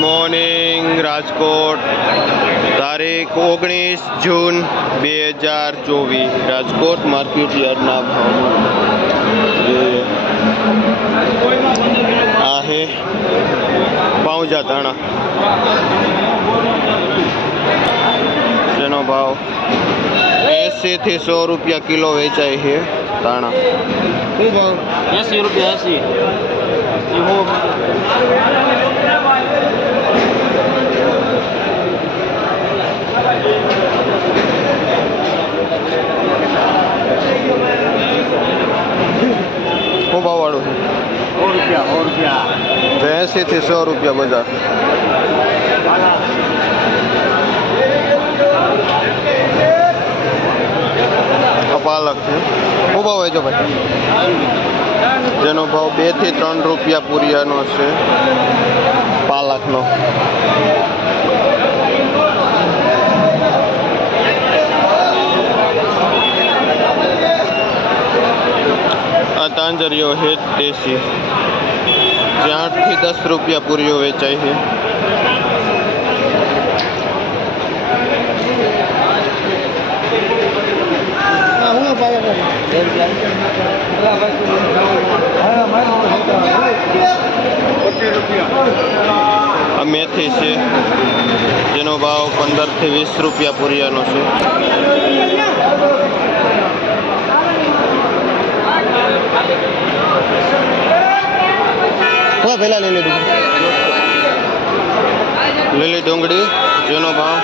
Morning Rajkot તારીખ ઓગણીસ જૂન બે હજાર ચોવીસ રાજકોટ માર્કેટ યાર્ડના ભાવમાં જોઈએ આ હે પાઉજા ધાણા જેનો ભાવ એંસી થી સો રૂપિયા કિલો વેચાય છે ધાણા શું ભાવ એસી રૂપિયા એસી એંસી થી સો રૂપિયા બજાર. પાલક છે. શું ભાવ વેચો ભાઈ? જેનો ભાવ બેથી ત્રણ રૂપિયા પૂરિયાનો છે. પાલકનો. આ તાંજરીઓ છે દેશી જે આઠથી દસ રૂપિયા પૂરીઓ વેચાય છે આ મેથી છે જેનો ભાવ પંદરથી વીસ રૂપિયા પૂરિયાનો છે હા પહેલાં લીલી ડુંગળી લીલી ડુંગળી, જેનો ભાવ.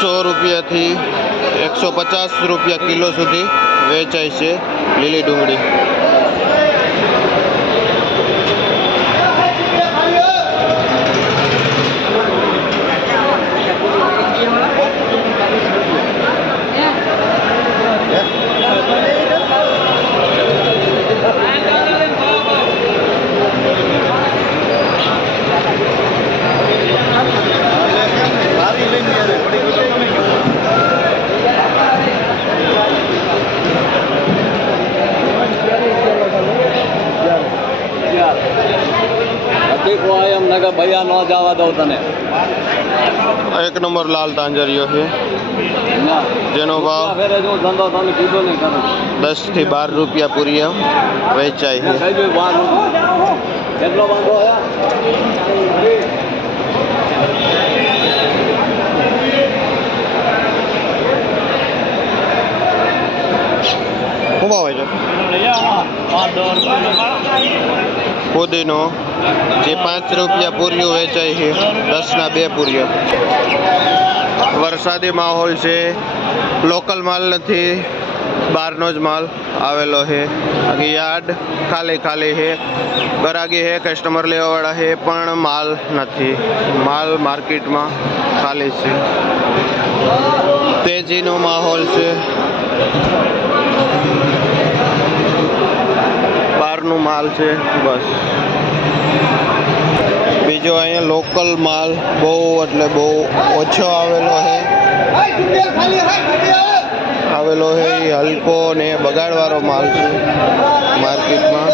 સો રૂપિયાથી એકસો પચાસ રૂપિયા કિલો સુધી વેચાય છે લીલી ડુંગળી. દેખો આ એમ નગર ભૈયા ન જવા દઉં તને એક નંબર લાલ તાંજરીઓ છે ના જેનો ભાવ ફેરે જો ધંધો તમે કીધો નહીં કરું દસથી બાર રૂપિયા પૂરિયા વેચાય છે કઈ જોઈ બાર કેટલો વાંધો હે શું ભાવ છે ફુદીનો જે પાંચ રૂપિયા પૂરીઓ વેચાય છે, દસના બે પૂરીઓ. વરસાદી માહોલ છે લોકલ માલ નથી, બહારનો જ માલ આવેલો છે. યાર્ડ ખાલી ખાલી છે. ગરાગી છે કસ્ટમર લેવાવાળા છે, પણ માલ નથી. માલ માર્કેટમાં ખાલી છે. તેજીનો માહોલ છે. માલ છે, બસ. બીજો અહીંયા લોકલ માલ બહુ એટલે બહુ ઓછો આવેલો છે. આવેલો છે એ હલકો ને બગાડવાળો માલ છે, માર્કેટમાં.